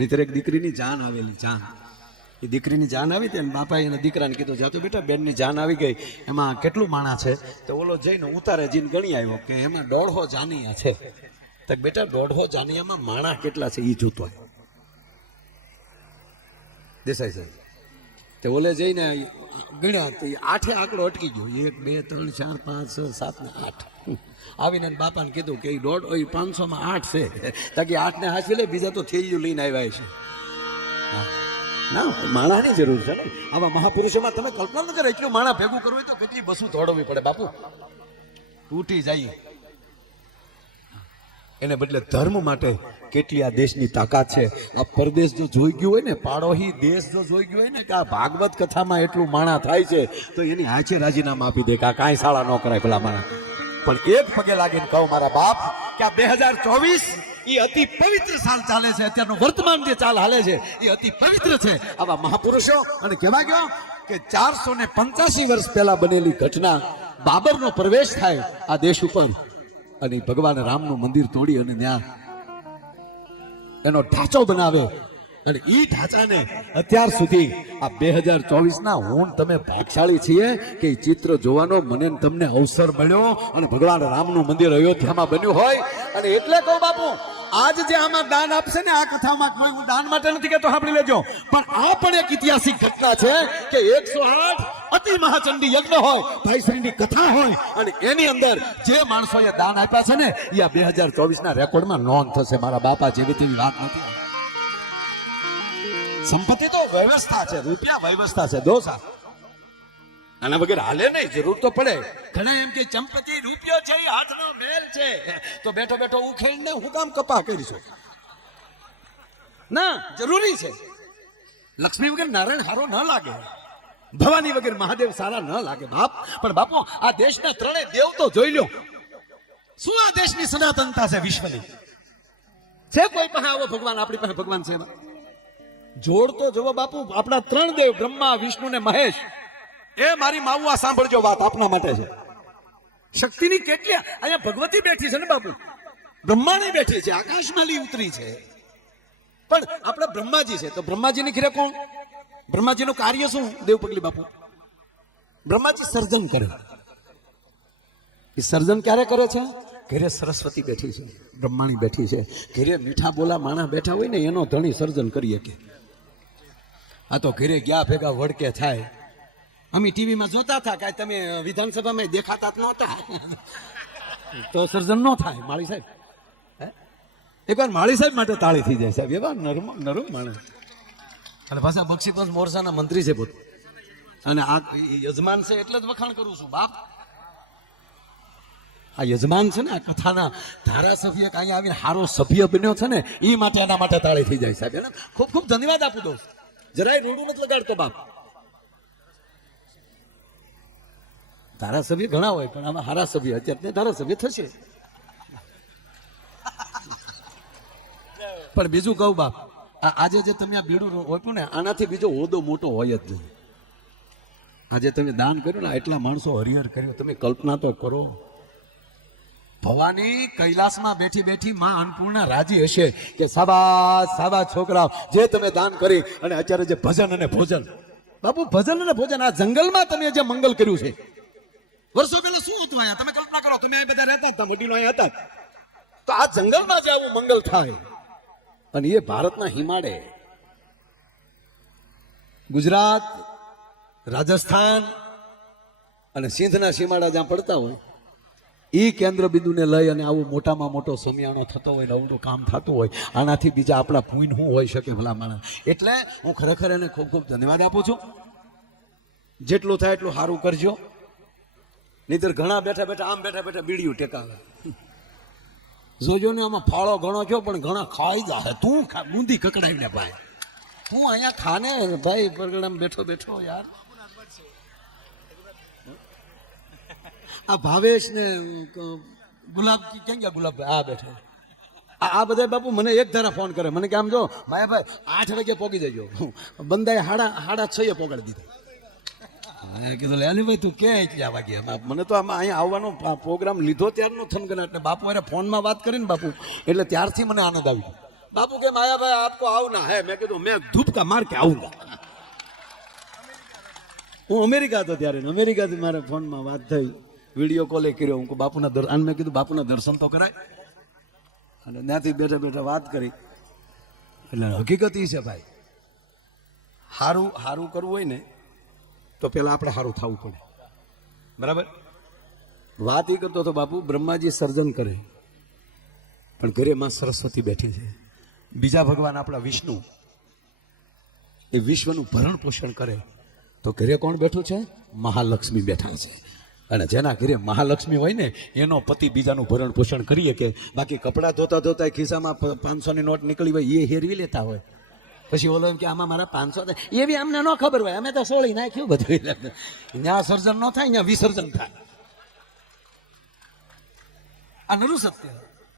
નહીતર એક દીકરીની જાન આવેલી, જાન. એ દીકરીની જાન આવી હતી અને બાપાએ એના દીકરાને કીધું, જાતો બેટા બેનની જાન આવી ગઈ, એમાં કેટલું માણા છે? તો ઓલો જઈને ઉતારે જીન ગણી આવ્યો કે એમાં 150 જાનિયા છે. તો બેટા 150 જાનિયામાં માણા કેટલા છે એ જોતો હોય. દેસાઈ સાહેબ તે ઓલે જઈને ગણ્યા તો 8 આંકડો અટકી ગયો. 1 2 3 4 5 6 7 ને 8 આવીને બાપાને કીધું કે 500માં 8 છે. તાકી 8 ને હાંસી લે, બીજા તો થેલિયું લઈને આવ્યા છે. ના, માણાની જરૂર છે ને આવા મહાપુરુષોમાં. તમે કલ્પના ન કરો, એટલું માણા ભેગું કરવું હોય તો કેટલી બસું દોડવી પડે બાપુ, તૂટી જાય. એને બદલે ધર્મ માટે કેટલી આ દેશની તાકાત છે. આ પરદેશ જો જોઈ ગયું હોય ને, પાડોશી દેશ જો જોઈ ગયું હોય ને કે આ ભાગવત કથામાં એટલું માણા થાય છે, તો એની હાચે રાજીનામા આપી દે કે આ કાંઈ શાળા ન કરાય ભલા માણા. પણ એક પગે લાગીને કહું મારા બાપ કે આ 2024 એ અતિ પવિત્ર સાલ ચાલે છે. અત્યારનું વર્તમાન જે ચાલ હાલે છે એ અતિ પવિત્ર છે. આવા મહાપુરુષો અને કહેવા ગયો કે 485 વર્ષ પહેલા બનેલી ઘટના, બાબરનો પ્રવેશ થાય આ દેશ ઉપર અને ભગવાન રામનું મંદિર તોડી અને ત્યાં એનો ઢાંચો બનાવે, અને એ ઢાંચાને અત્યાર સુધી આ 2024ના હું તમે ભાગશાળી છીએ કે એ ચિત્ર જોવાનો મને તમને અવસર મળ્યો અને ભગવાન રામનું મંદિર અયોધ્યામાં બન્યું હોય. અને એટલે કહું બાપુ, આજ જે આમાં દાન આપશે ને, આ કથામાં કોઈ હું દાન માટે નથી કહેતો, સાંભળી લેજો, પણ આ પણ એક ઐતિહાસિક ઘટના છે કે 108 અતિ મહાચંડી યજ્ઞ હોય, ભાઈશ્રીની કથા હોય, અને એની અંદર જે માણસોએ દાન આપ્યા છે ને એ આ 2024ના રેકોર્ડમાં નોંધ થશે. મારા બાપા જેવી તેવી વાત નથી. સંપત્તિ તો વ્યવસ્થા છે, રૂપિયા વ્યવસ્થા છે દોસા, આના વગર હાલે નહીં. જરૂર તો પડે. ઘણા એમ કે સંપત્તિ રૂપિયો છે એ હાથનો મેલ છે, તો બેઠો બેઠો ઉખેડીને હું કામ કપા કરીશું? ના, જરૂરી છે. લક્ષ્મી વગર નારાયણ હારો ન લાગે, ભવાની વગર મહાદેવ સારા ન લાગે બાપ. પણ બાપુ, આ દેશના ત્રણેય દેવ તો જોઈ લો. શું આ દેશની સનાતનતા છે વિશ્વની? છે કોઈ પાસે આવો ભગવાન? આપણી પાસે ભગવાન છે? જોડ તો જુઓ બાપુ, આપણા 3 દેવ બ્રહ્મા, વિષ્ણુ ને મહેશ. એ મારી માવું સાંભળજો, વાત આપના માટે છે. શક્તિની કેટલી અહીંયા ભગવતી બેઠી છે ને બાપુ, બ્રહ્માણી બેઠી છે, આકાશમાલી ઉતરી છે. પણ આપણે બ્રહ્માજી છે, તો બ્રહ્માજીની ઘરે કોણ? બ્રહ્માજીનું કાર્ય શું દેવપગલી બાપુ? બ્રહ્માજી સર્જન કરે. એ સર્જન ક્યારે કરે છે? ઘરે સરસ્વતી બેઠી છે, બ્રહ્માણી બેઠી છે, ઘરે મીઠા બોલા માણા બેઠા હોય ને એનો ધણી સર્જન કરી શકે. આ તો ઘરે ગયા ભેગા વડકે થાય. અમે ટીવીમાં જોતા હતા કે તમે વિધાનસભામાં દેખાતા જ નહોતા, તો સર્જન ન થાય. માળી સાહેબ, એકવાર માળી સાહેબ માટે તાળી થઈ જાય સાહેબ, એવા નરમ માણસ. અને પાછા બક્ષીપંચ મોરચાના મંત્રી છે પોતે, અને આ યજમાન છે એટલે જ વખાણ કરું છું બાપ. આ યજમાન છે ને, આ કથાના ધારાસભ્ય અહીંયા આવીને હારો સભ્ય બન્યો છે ને, એ માટે એના માટે તાળી થઈ જાય સાહેબ. એને ખૂબ ખૂબ ધન્યવાદ આપું દઉં. જરાય રોડું નથી લગાડતો બાપ. ધારાસભ્ય ઘણા હોય પણ આમાં હારા સભ્ય અત્યારે ધારાસભ્ય થશે. પણ બીજું કહું બાપ, આજે જે તમે આ બીડું ઓપ્યું ને, આનાથી બીજો હોદ્દો મોટો હોય જ નહીં. આજે તમે દાન કર્યું ને, એટલા માણસો હરિહર કર્યો, તમે કલ્પના તો કરો. ભવાની કૈલાસમાં બેઠી બેઠી માં અન્નપૂર્ણા રાજી હશે કે સાબાસ સાબાસ છોકરાઓ, જે તમે દાન કરી. અને અત્યારે જે ભજન અને ભોજન બાપુ, ભજન અને ભોજન, આ જંગલમાં તમે જે મંગલ કર્યું છે. વર્ષો પહેલા શું હતું અહીંયા? તમે કલ્પના કરો, તમે બધા રહેતા હતા, વડીલો અહીંયા હતા, તો આ જંગલમાં જે આવું મંગલ થાય, અને એ ભારતના હિમાડે, ગુજરાત, રાજસ્થાન અને સિંધના સીમાડા જ્યાં પડતા હોય, એ કેન્દ્ર બિંદુને લઈ અને આવું મોટામાં મોટો સમિયાણો થતો હોય, નવડું કામ થતું હોય, આનાથી બીજા આપણા પુણ્ય શું હોઈ શકે ભલા માણસ? એટલે હું ખરેખર એને ખૂબ ખૂબ ધન્યવાદ આપું છું. જેટલું થાય એટલું સારું કરજો, નહીતર ઘણા બેઠા બેઠા આમ બેઠા બેઠા બીડીયું ટેકાવે. જોજો ને, આમાં ફાળો ઘણો છો પણ ઘણા ખાઈ જાય. તું બુંદી કકડાવીને ભાઈ, તું અહીંયા ખાને ભાઈ, પરગડામાં બેઠો બેઠો યાર. આ ભાવેશ ને ગુલાબ ક્યાં ગયા? ગુલાબ આ બેઠો. આ બધા બાપુ મને એક ધારા ફોન કરે, મને કે આમ જો માયાભાઈ 8 વાગે પોગી દેજો. બંદાએ 6:30 પોગાડી દીધા. કીધું લે ભાઈ તું કે એટલા વાગે? મને તો આમાં અહીંયા આવવાનો પ્રોગ્રામ લીધો ત્યારનો થનગનાટ ને બાપુ એને ફોનમાં વાત કરીને બાપુ, એટલે ત્યારથી મને આનંદ આવી ગયો. बापू के माया भाई आपको आवना है मैं कह मैं धूप का मार के आऊंगा હું અમેરિકા હતો ત્યારે અમેરિકાથી મારા ફોનમાં વાત થઈ વિડીયો કોલે કર્યો હું બાપુના દર્શન મેં કીધું બાપુના દર્શન તો કરાય અને ત્યાંથી બેઠા બેઠા વાત કરી એટલે હકીકત એ છે ભાઈ હારું કરવું હોય ને તો પેલા આપણે હારું થવું પડે બરાબર વાત એ કરતો હતો બાપુ બ્રહ્માજી સર્જન કરે પણ ઘરે માં સરસ્વતી બેઠી છે બીજા ભગવાન આપણા વિષ્ણુ એ વિશ્વનું ભરણ પોષણ કરે તો ઘરે કોણ બેઠું છે મહાલક્ષ્મી બેઠા છે અને જેના ઘરે મહાલક્ષ્મી હોય ને એનો પતિ બીજાનું ભરણ પોષણ કરીએ કે બાકી કપડાં ધોતા ધોતા ખિસ્સામાં 500ની નોટ નીકળી હોય એ હેરવી લેતા હોય પછી ઓલો એમ કે આમાં મારા 500 એવી અમને ન ખબર હોય અમે તો સોળી નાખ્યું બધું ત્યાં સર્જન ન થાય ત્યાં વિસર્જન થાય આ નરું સત્ય